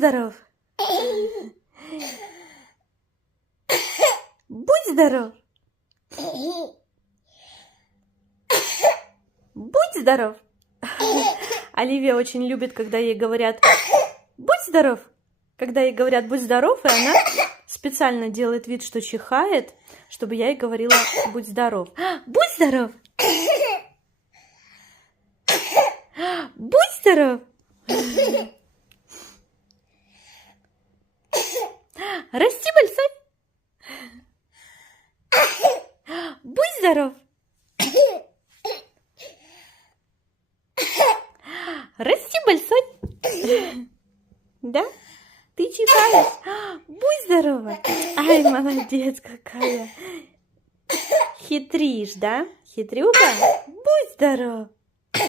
здоров! Будь здоров! Будь здоров! Оливия очень любит, когда ей говорят «Будь здоров!». Когда ей говорят «Будь здоров!», и она специально делает вид, что чихает, чтобы я ей говорила «Будь здоров!». Будь здоров! Будь здоров! Расти большой! Будь здоров! Расти большой! Да? Ты чихаешь? Будь здорова! Ай, молодец какая! Хитришь, да? Хитрюга? Будь здоров!